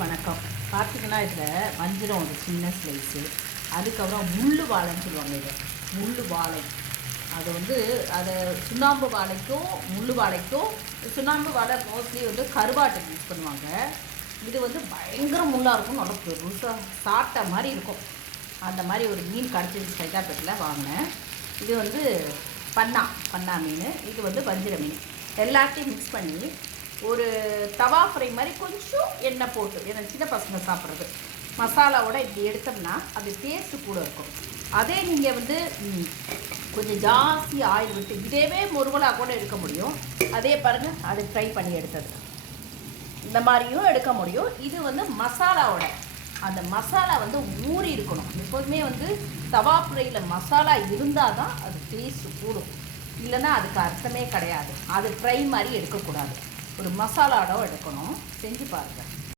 வணக்கம். பார்த்திங்கன்னா இதில் வஞ்சிரம் ஒரு சின்ன ஸ்லைஸு, அதுக்கப்புறம் முள்ளு வாழைன்னு சொல்லுவாங்க. இது முள்ளு வாழை, அது வந்து அதை சுண்ணாம்பு வாழைக்கும் முள்ளு வாழைக்கும், சுண்ணாம்பு வாழை மோஸ்ட்லி வந்து கருவாட்டுக்கு யூஸ் பண்ணுவாங்க. இது வந்து பயங்கர முள்ளாக இருக்கும், நல்லா பெருசாக சாப்பிட்ட மாதிரி இருக்கும். அந்த மாதிரி ஒரு மீன் கிடச்சிது சைதாப்பேட்டில் வாங்கினேன். இது வந்து பண்ணா மீன், இது வந்து வஞ்சிர மீன். எல்லாத்தையும் மிக்ஸ் பண்ணி ஒரு தவா ஃப்ரை மாதிரி கொஞ்சம் எண்ணெய் போட்டு, ஏன்னா சின்ன பசங்க சாப்பிட்றது மசாலாவோட இப்படி எடுத்தோம்னா அது டேஸ்ட்டு கூட இருக்கும். அதே நீங்கள் வந்து கொஞ்சம் ஜாஸ்தி ஆயில் விட்டு இதேவே முருகலாக கூட எடுக்க முடியும். அதே பாருங்கள், அது ஃப்ரை பண்ணி எடுத்தது இந்த மாதிரியும் எடுக்க முடியும். இது வந்து மசாலாவோட, அந்த மசாலா வந்து ஊறி இருக்கணும். எப்போதுமே வந்து தவா ஃப்ரையில் மசாலா இருந்தால் தான் அது டேஸ்ட்டு கூடும், இல்லைன்னா அதுக்கு அர்த்தமே கிடையாது. அது ஃப்ரை மாதிரி எடுக்கக்கூடாது, ஒரு மசாலாவோட எடுக்கணும். செஞ்சு பாருங்கள்.